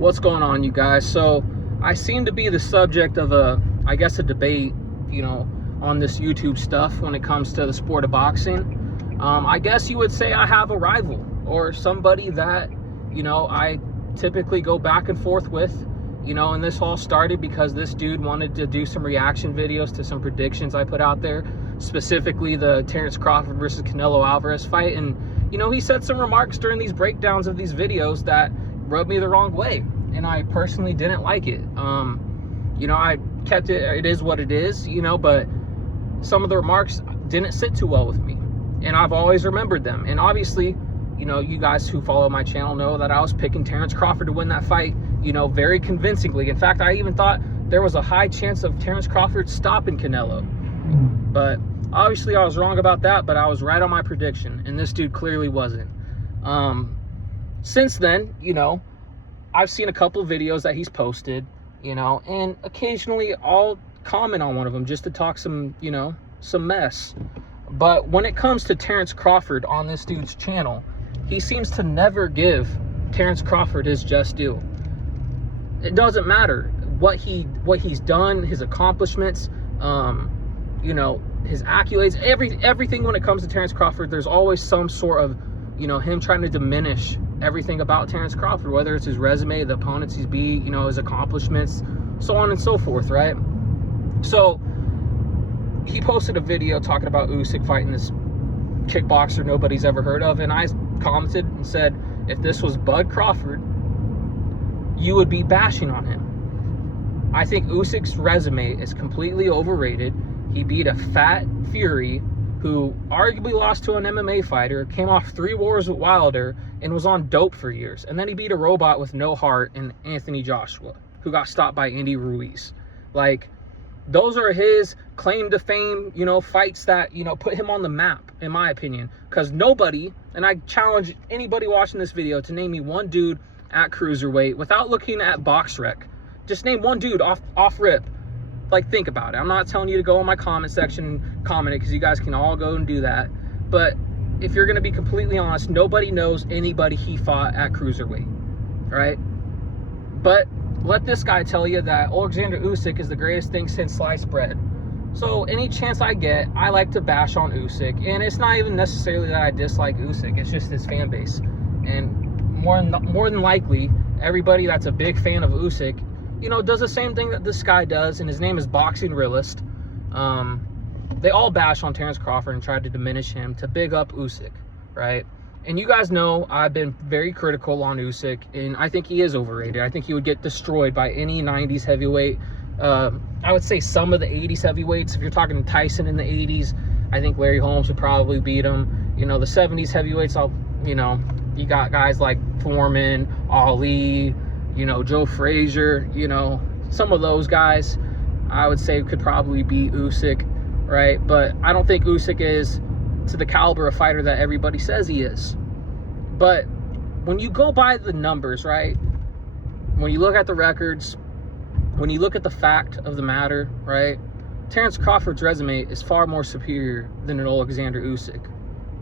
What's going on, you guys? So I seem to be the subject of a debate, on this YouTube stuff when it comes to the sport of boxing. I guess you would say I have a rival or somebody that, I typically go back and forth with, and this all started because this dude wanted to do some reaction videos to some predictions I put out there, specifically the Terence Crawford versus Canelo Alvarez fight. And, he said some remarks during these breakdowns of these videos that rubbed me the wrong way, and I personally didn't like it. I kept it is what it is, but some of the remarks didn't sit too well with me, and I've always remembered them. And obviously, you guys who follow my channel know that I was picking Terence Crawford to win that fight, very convincingly. In fact, I even thought there was a high chance of Terence Crawford stopping Canelo, but obviously I was wrong about that. But I was right on my prediction, and this dude clearly wasn't. Since then, I've seen a couple of videos that he's posted, and occasionally I'll comment on one of them just to talk some mess. But when it comes to Terence Crawford on this dude's channel, he seems to never give Terence Crawford his just due. It doesn't matter what he's done, his accomplishments, his accolades, everything. When it comes to Terence Crawford, there's always some sort of, him trying to diminish everything about Terence Crawford, whether it's his resume, the opponents he's beat, his accomplishments, so on and so forth, right? So he posted a video talking about Usyk fighting this kickboxer nobody's ever heard of, and I commented and said, if this was Bud Crawford, you would be bashing on him. I think Usyk's resume is completely overrated. He beat a fat Fury who arguably lost to an MMA fighter, came off 3 wars with Wilder, and was on dope for years. And then he beat a robot with no heart in Anthony Joshua, who got stopped by Andy Ruiz. Like, those are his claim to fame, fights that, put him on the map, in my opinion. Because nobody, and I challenge anybody watching this video to name me one dude at cruiserweight without looking at BoxRec. Just name one dude off rip. Like, think about it. I'm not telling you to go in my comment section and comment it, because you guys can all go and do that. But if you're going to be completely honest, nobody knows anybody he fought at cruiserweight, right? But let this guy tell you that Oleksandr Usyk is the greatest thing since sliced bread. So any chance I get, I like to bash on Usyk. And it's not even necessarily that I dislike Usyk. It's just his fan base. And more than likely, everybody that's a big fan of Usyk, does the same thing that this guy does, and his name is Boxing Realist. They all bash on Terence Crawford and tried to diminish him to big up Usyk, right? And you guys know I've been very critical on Usyk, and I think he is overrated. I think he would get destroyed by any 90s heavyweight. I would say some of the 80s heavyweights. If you're talking Tyson in the 80s, I think Larry Holmes would probably beat him. The 70s heavyweights, you got guys like Foreman, Ali, Joe Frazier, some of those guys I would say could probably beat Usyk, right? But I don't think Usyk is to the caliber of fighter that everybody says he is. But when you go by the numbers, right? When you look at the records, when you look at the fact of the matter, right? Terence Crawford's resume is far more superior than an Oleksandr Usyk,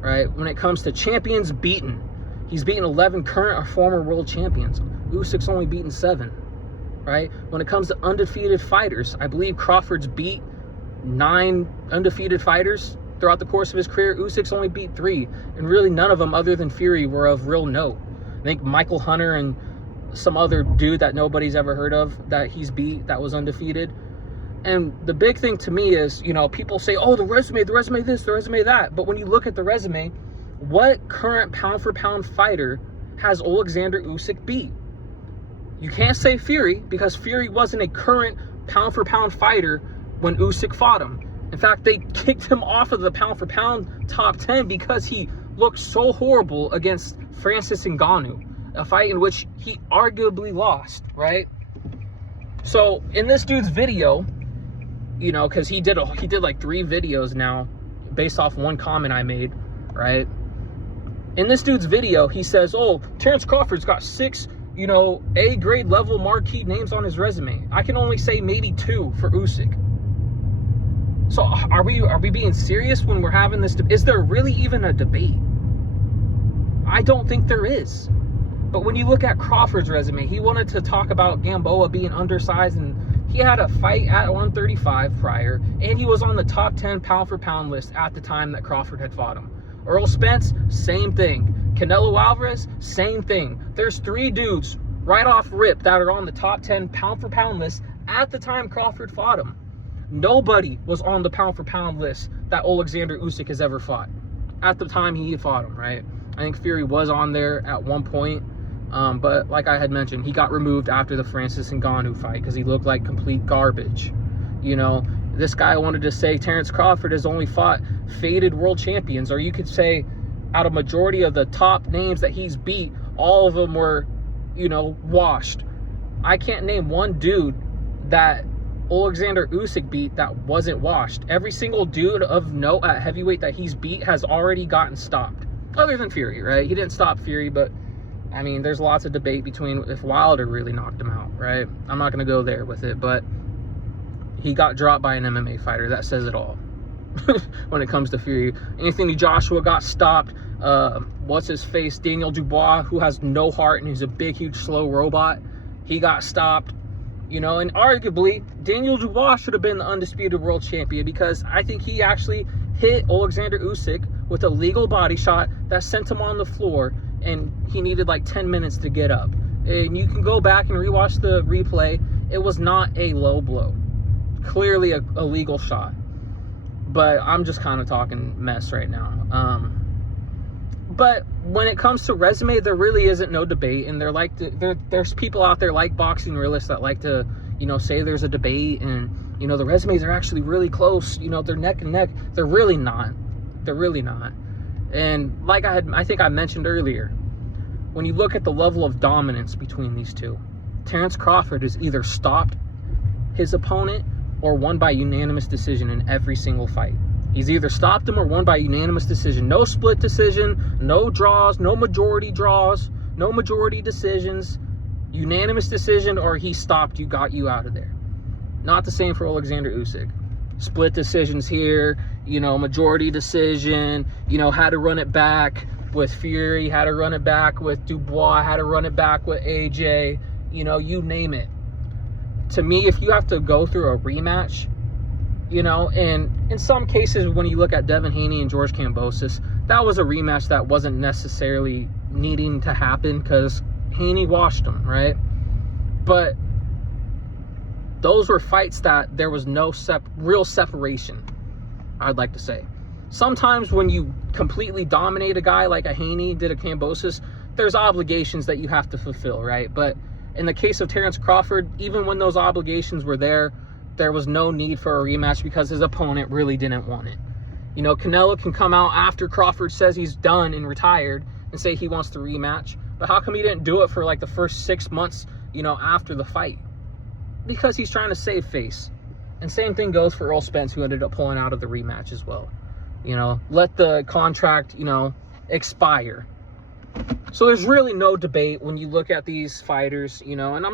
right? When it comes to champions beaten, he's beaten 11 current or former world champions. Usyk's only beaten 7, right? When it comes to undefeated fighters, I believe Crawford's beat 9 undefeated fighters throughout the course of his career. Usyk's only beat 3, and really none of them other than Fury were of real note. I think Michael Hunter and some other dude that nobody's ever heard of that he's beat that was undefeated. And the big thing to me is, people say, oh, the resume this, the resume that. But when you look at the resume, what current pound-for-pound fighter has Oleksandr Usyk beat? You can't say Fury, because Fury wasn't a current pound-for-pound fighter when Usyk fought him. In fact, they kicked him off of the pound-for-pound top 10 because he looked so horrible against Francis Ngannou, a fight in which he arguably lost, right? So in this dude's video, because he did like 3 videos now based off one comment I made, right? In this dude's video, he says, oh, Terence Crawford's got 6 A-grade level marquee names on his resume. I can only say maybe 2 for Usyk. So are we being serious when we're having this? Is there really even a debate? I don't think there is. But when you look at Crawford's resume, he wanted to talk about Gamboa being undersized, and he had a fight at 135 prior, and he was on the top 10 pound-for-pound list at the time that Crawford had fought him. Errol Spence, same thing. Canelo Alvarez, same thing. There's 3 dudes right off rip that are on the top 10 pound-for-pound list at the time Crawford fought him. Nobody was on the pound-for-pound list that Oleksandr Usyk has ever fought at the time he fought him, right? I think Fury was on there at one point, but like I had mentioned, he got removed after the Francis Ngannou fight because he looked like complete garbage. You know, this guy wanted to say Terence Crawford has only fought faded world champions, or you could say out of majority of the top names that he's beat, all of them were, you know, washed. I can't name one dude that Oleksandr Usyk beat that wasn't washed. Every single dude of note at heavyweight that he's beat has already gotten stopped. Other than Fury, right? He didn't stop Fury, but I mean, there's lots of debate between if Wilder really knocked him out, right? I'm not going to go there with it, but he got dropped by an MMA fighter. That says it all when it comes to Fury. Anthony Joshua got stopped. What's his face? Daniel Dubois, who has no heart and who's a big, huge, slow robot. He got stopped. You know, and arguably, Daniel Dubois should have been the undisputed world champion because I think he actually hit Oleksandr Usyk with a legal body shot that sent him on the floor, and he needed like 10 minutes to get up. And you can go back and rewatch the replay. It was not a low blow. Clearly a legal shot. But I'm just kind of talking mess right now. But when it comes to resume, there really isn't no debate, and there's people out there like Boxing Realist that like to, you know, say there's a debate, and you know the resumes are actually really close. You know, they're neck and neck. They're really not. They're really not. And like I think I mentioned earlier, when you look at the level of dominance between these two, Terence Crawford has either stopped his opponent or won by unanimous decision in every single fight. He's either stopped him or won by unanimous decision. No split decision, no draws, no majority draws, no majority decisions. Unanimous decision, or he stopped you, got you out of there. Not the same for Oleksandr Usyk. Split decisions here, you know, majority decision, you know, had to run it back with Fury, had to run it back with Dubois, had to run it back with AJ, you know, you name it. To me, if you have to go through a rematch, you know, and in some cases, when you look at Devin Haney and George Kambosos, that was a rematch that wasn't necessarily needing to happen because Haney washed him, right? But those were fights that there was no real separation, I'd like to say. Sometimes when you completely dominate a guy like a Haney did a Kambosos, there's obligations that you have to fulfill, right? But in the case of Terence Crawford, even when those obligations were there was no need for a rematch because his opponent really didn't want it. You know, Canelo can come out after Crawford says he's done and retired and say he wants to rematch. But how come he didn't do it for like the first 6 months, you know, after the fight? Because he's trying to save face. And same thing goes for Errol Spence, who ended up pulling out of the rematch as well. You know, let the contract, you know, expire. So there's really no debate when you look at these fighters, you know, and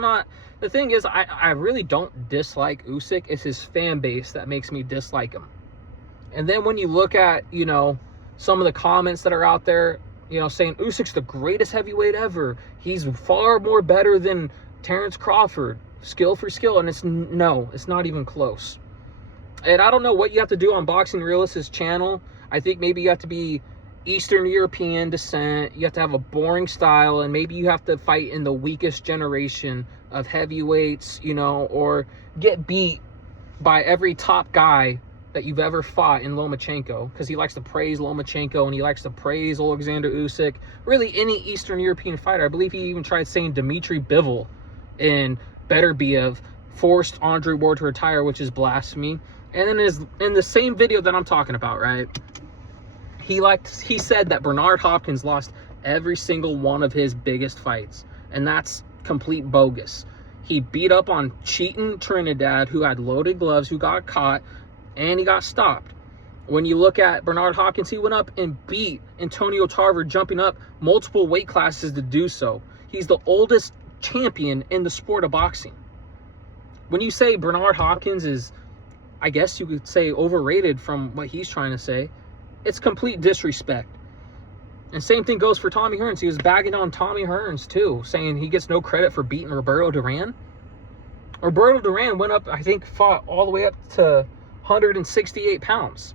the thing is, I really don't dislike Usyk. It's his fan base that makes me dislike him. And then when you look at, you know, some of the comments that are out there, you know, saying Usyk's the greatest heavyweight ever. He's far more better than Terence Crawford, skill for skill. And it's not even close. And I don't know what you have to do on Boxing Realist's channel. I think maybe you have to be Eastern European descent, you have to have a boring style, and maybe you have to fight in the weakest generation of heavyweights, you know, or get beat by every top guy that you've ever fought in Lomachenko, because he likes to praise Lomachenko and he likes to praise Oleksandr Usyk. Really, any Eastern European fighter. I believe he even tried saying Dmitry Bivol in Beterbiev forced Andre Ward to retire, which is blasphemy. And then in the same video that I'm talking about, right, he said that Bernard Hopkins lost every single one of his biggest fights, and that's complete bogus. He beat up on cheating Trinidad, who had loaded gloves, who got caught, and he got stopped. When you look at Bernard Hopkins, he went up and beat Antonio Tarver, jumping up multiple weight classes to do so. He's the oldest champion in the sport of boxing. When you say Bernard Hopkins is, I guess you could say, overrated from what he's trying to say, it's complete disrespect. And same thing goes for Tommy Hearns. He was bagging on Tommy Hearns too, saying he gets no credit for beating Roberto Duran. Roberto Duran went up, I think, fought all the way up to 168 pounds.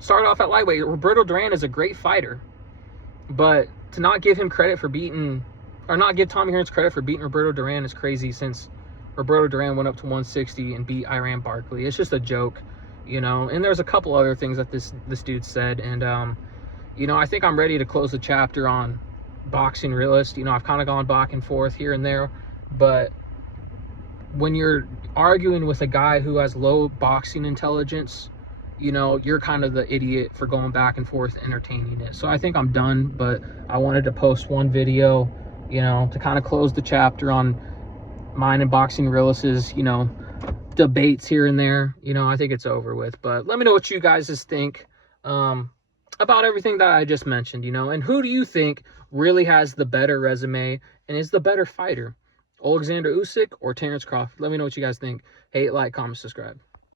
Started off at lightweight. Roberto Duran is a great fighter, but to not give him credit for beating, or not give Tommy Hearns credit for beating Roberto Duran is crazy, since Roberto Duran went up to 160 and beat Iran Barkley. It's just a joke, you know. And there's a couple other things that this dude said, and you know, I think I'm ready to close the chapter on Boxing Realist. You know, I've kind of gone back and forth here and there, but when you're arguing with a guy who has low boxing intelligence, you know, you're kind of the idiot for going back and forth entertaining it. So I think I'm done, but I wanted to post one video, you know, to kind of close the chapter on mine and Boxing Realist's, you know, debates here and there. You know, I think it's over with, but let me know what you guys think about everything that I just mentioned, you know, and who do you think really has the better resume and is the better fighter? Oleksandr Usyk or Terence Crawford? Let me know what you guys think. Hate, like, comment, subscribe.